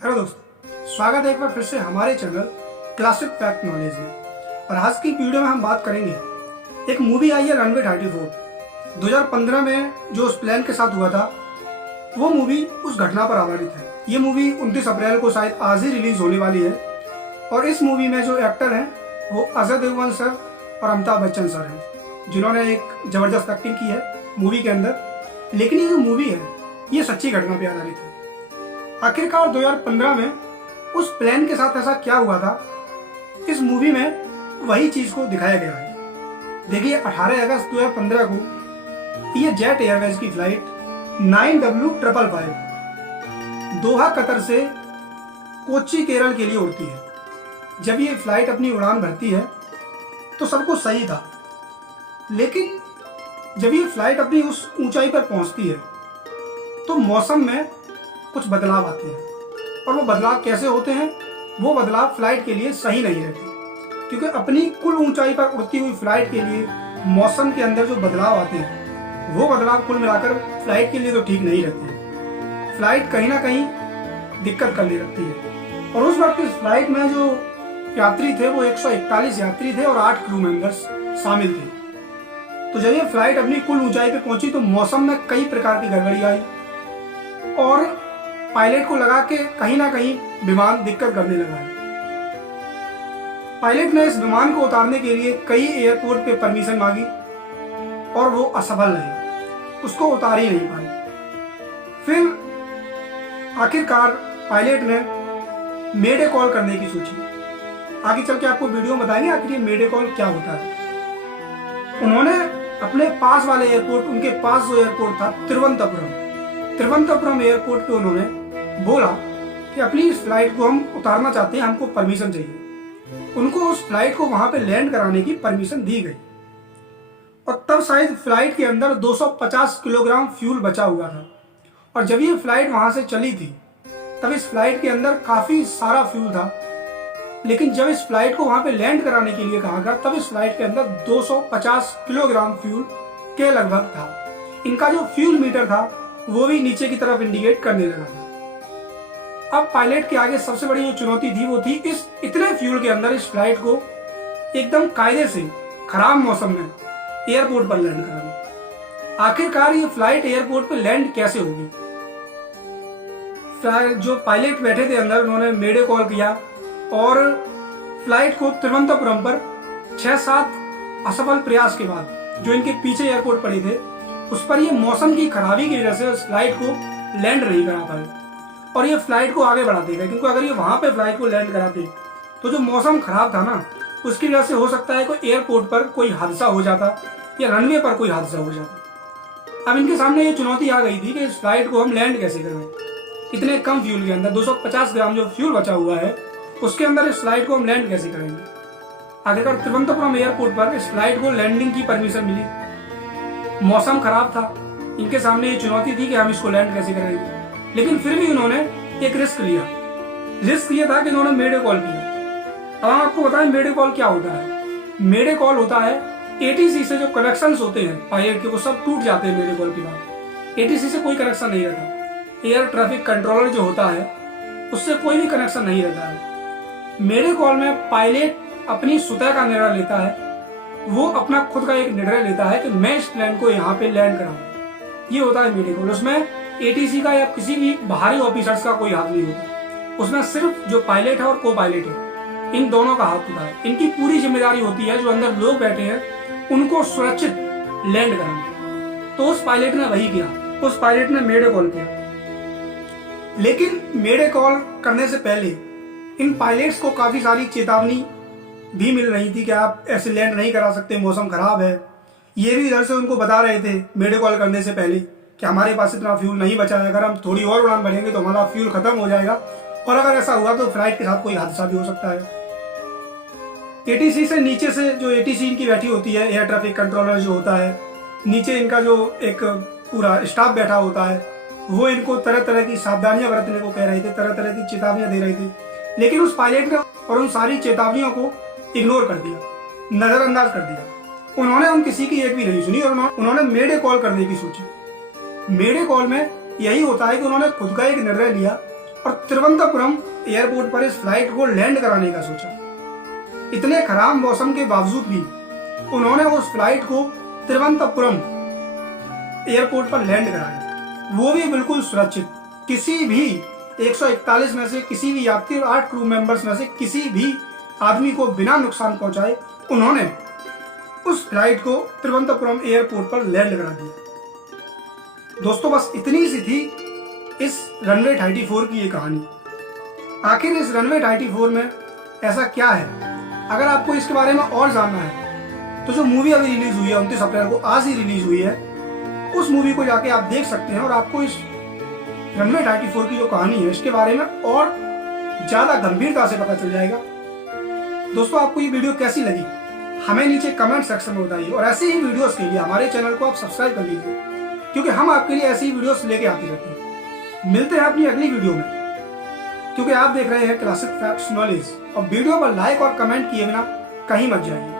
Hello दोस्तों, स्वागत है एक बार फिर से हमारे चैनल क्लासिक फैक्ट नॉलेज में। और आज की वीडियो में हम बात करेंगे एक मूवी आई है रनवे 34 2015 में जो उस प्लेन के साथ हुआ था। वो मूवी उस घटना पर आधारित है। ये मूवी 29 अप्रैल को शायद आज ही रिलीज होने वाली है। और इस मूवी में जो एक्टर हैं वो अजय देवगन सर और अमिताभ बच्चन सर हैं, जिन्होंने एक जबरदस्त एक्टिंग की है मूवी के अंदर। लेकिन ये जो मूवी है ये सच्ची घटना पर आधारित है। आखिरकार 2015 में उस प्लेन के साथ ऐसा क्या हुआ था, इस मूवी में वही चीज को दिखाया गया है। देखिए, 18 अगस्त 2015 को ये जेट एयरवेज की फ्लाइट 9W555 दोहा कतर से कोच्चि केरल के लिए उड़ती है। जब ये फ्लाइट अपनी उड़ान भरती है तो सब कुछ सही था, लेकिन जब ये फ्लाइट अपनी उस ऊंचाई पर पहुंचती है तो मौसम में कुछ बदलाव आते हैं। और वो बदलाव कैसे होते हैं? वो बदलाव फ्लाइट के लिए सही नहीं रहते, क्योंकि अपनी कुल ऊंचाई पर उड़ती हुई फ्लाइट के लिए मौसम के अंदर जो बदलाव आते हैं वो बदलाव कुल मिलाकर फ्लाइट के लिए तो ठीक नहीं रहते हैं। फ्लाइट कहीं ना कहीं दिक्कत करने लगती है। और उस वक्त इस फ्लाइट में जो यात्री थे वो 141 यात्री थे और 8 क्रू मेंबर्स शामिल थे। तो जब ये फ्लाइट अपनी कुल ऊंचाई पे पहुंची तो मौसम में कई प्रकार की गड़बड़ी आई और पायलट को लगा के कहीं ना कहीं विमान दिक्कत करने लगा है। पायलट ने इस विमान को उतारने के लिए कई एयरपोर्ट पे परमिशन मांगी और वो असफल रहे, उसको उतार ही नहीं पाए। फिर आखिरकार पायलट ने मेडे कॉल करने की सोची। आगे चल के आपको वीडियो में बताएंगे आखिर ये मेडे कॉल क्या होता है। उन्होंने अपने पास वाले एयरपोर्ट, उनके पास जो एयरपोर्ट था तिरुवनंतपुरम एयरपोर्ट पे उन्होंने बोला कि अपनी इस फ्लाइट को हम उतारना चाहते हैं, हमको परमिशन चाहिए। उनको उस फ्लाइट को वहां पे लैंड कराने की परमिशन दी गई। और तब शायद फ्लाइट के अंदर 250 किलोग्राम फ्यूल बचा हुआ था। और जब ये फ्लाइट वहां से चली थी तब इस फ्लाइट के अंदर काफी सारा फ्यूल था। लेकिन जब इस फ्लाइट को वहां पे लैंड कराने के लिए कहा गया तब इस फ्लाइट के अंदर 250 किलोग्राम फ्यूल के लगभग था। इनका जो फ्यूल मीटर था वो भी नीचे की तरफ इंडिकेट करने लगा था। अब पायलट के आगे सबसे बड़ी जो चुनौती थी वो थी इस इतने फ्यूल के अंदर इस फ्लाइट को एकदम कायदे से खराब मौसम में एयरपोर्ट पर लैंड कराना। आखिरकार ये फ्लाइट एयरपोर्ट पर लैंड कैसे होगी? जो पायलट बैठे थे अंदर, उन्होंने मेडे कॉल किया और फ्लाइट को तिरुवनंतपुरम पर 6-7 असफल प्रयास के बाद जो इनके पीछे एयरपोर्ट पड़े थे उस पर ये मौसम की खराबी की वजह से उस फ्लाइट को लैंड नहीं करा पाए और ये फ्लाइट को आगे बढ़ा देगा। क्योंकि अगर ये वहां पे फ्लाइट को लैंड कराते तो जो मौसम खराब था ना, उसकी वजह से हो सकता है कोई एयरपोर्ट पर कोई हादसा हो जाता या रनवे पर कोई हादसा हो जाता। अब इनके सामने ये चुनौती आ गई थी कि इस फ्लाइट को हम लैंड कैसे करवाएं। इतने कम फ्यूल के अंदर 250 ग्राम जो फ्यूल बचा हुआ है उसके अंदर इस फ्लाइट को हम लैंड कैसे करेंगे? आखिरकार तिरुवनंतपुरम एयरपोर्ट पर इस फ्लाइट को लैंडिंग की परमिशन मिली। मौसम खराब था, इनके सामने ये चुनौती थी कि हम इसको लैंड कैसे करेंगे। लेकिन फिर भी उन्होंने एक रिस्क लिया। रिस्क ये था कि उन्होंने मेडे कॉल किया। अब आपको बताएं मेडे कॉल क्या होता है। मेडे कॉल होता है एटीसी से जो कनेक्शंस होते हैं पायलट के वो सब टूट जाते हैं। मेडे कॉल के बाद एटीसी से कोई कनेक्शन नहीं रहता। एयर ट्रैफिक कंट्रोलर जो होता है उससे कोई भी कनेक्शन नहीं रहता है। मेडे कॉल में पायलट अपनी स्वतः का निर्णय लेता है। वो अपना खुद का एक निर्णय लेता है कि मैं इस प्लेन को यहाँ पे लैंड कराऊंगा। ये होता है मेडे कॉल। उसमें एटीसी का या किसी भी बाहरी ऑफिसर्स का कोई हाथ नहीं होता। उसमें सिर्फ जो पायलट है और को पायलट है, इन दोनों का हाथ होता है। इनकी पूरी जिम्मेदारी होती है जो अंदर लोग बैठे हैं उनको सुरक्षित लैंड कराना। तो उस पायलट ने वही किया, उस पायलट ने मेडे कॉल किया। लेकिन मेडे कॉल करने से पहले इन पायलट्स को काफी सारी चेतावनी भी मिल रही थी कि आप ऐसे लैंड नहीं करा सकते, मौसम खराब है। ये भी इधर से उनको बता रहे थे मेडे कॉल करने से पहले कि हमारे पास इतना फ्यूल नहीं बचा है, अगर हम थोड़ी और उड़ान भरेंगे तो हमारा फ्यूल खत्म हो जाएगा और अगर ऐसा हुआ तो फ्लाइट के साथ कोई हादसा भी हो सकता है। एटीसी से नीचे से जो एटीसी इनकी बैठी होती है, एयर ट्रैफिक कंट्रोलर जो होता है, नीचे इनका जो एक पूरा स्टाफ बैठा होता है, वो इनको तरह तरह की सावधानियां बरतने को कह रहे थे, तरह तरह की चेतावनियां दे रहे थे। लेकिन उस पायलट ने और उन सारी चेतावनियों को इग्नोर कर दिया, नजरअंदाज कर दिया। उन्होंने उन किसी की एक भी नहीं सुनी और उन्होंने मेडे कॉल करने की सोची। मेडे कॉल में यही होता है कि उन्होंने खुद का एक निर्णय लिया और तिरुवनंतपुरम एयरपोर्ट पर इस फ्लाइट को लैंड कराने का सोचा। इतने खराब मौसम के बावजूद भी उन्होंने उस फ्लाइट को तिरुवनंतपुरम एयरपोर्ट पर लैंड कराया, वो भी बिल्कुल सुरक्षित। किसी भी 141 में से किसी भी यात्री और 8 क्रू मेंबर्स में से किसी भी आदमी को बिना नुकसान पहुंचाए उन्होंने उस फ्लाइट को तिरुवनंतपुरम एयरपोर्ट पर लैंड करा दिया। दोस्तों, बस इतनी सी थी इस रनवे 34 की ये कहानी। आखिर इस रनवे 34 में ऐसा क्या है? अगर आपको इसके बारे में और जानना है तो जो मूवी अभी रिलीज हुई है 29 अप्रैल को, आज ही रिलीज हुई है, उस मूवी को जाके आप देख सकते हैं और आपको इस रनवे 34 की जो कहानी है इसके बारे में और ज्यादा गंभीरता से पता चल जाएगा। दोस्तों, आपको ये वीडियो कैसी लगी हमें नीचे कमेंट सेक्शन में बताइए और ऐसे ही वीडियोस के लिए हमारे चैनल को आप सब्सक्राइब कर लीजिए, क्योंकि हम आपके लिए ऐसी वीडियोस लेके आते रहते हैं। मिलते हैं अपनी अगली वीडियो में, क्योंकि आप देख रहे हैं क्लासिक फैक्ट्स नॉलेज, और वीडियो पर लाइक और कमेंट किए बिना कहीं मत जाइए।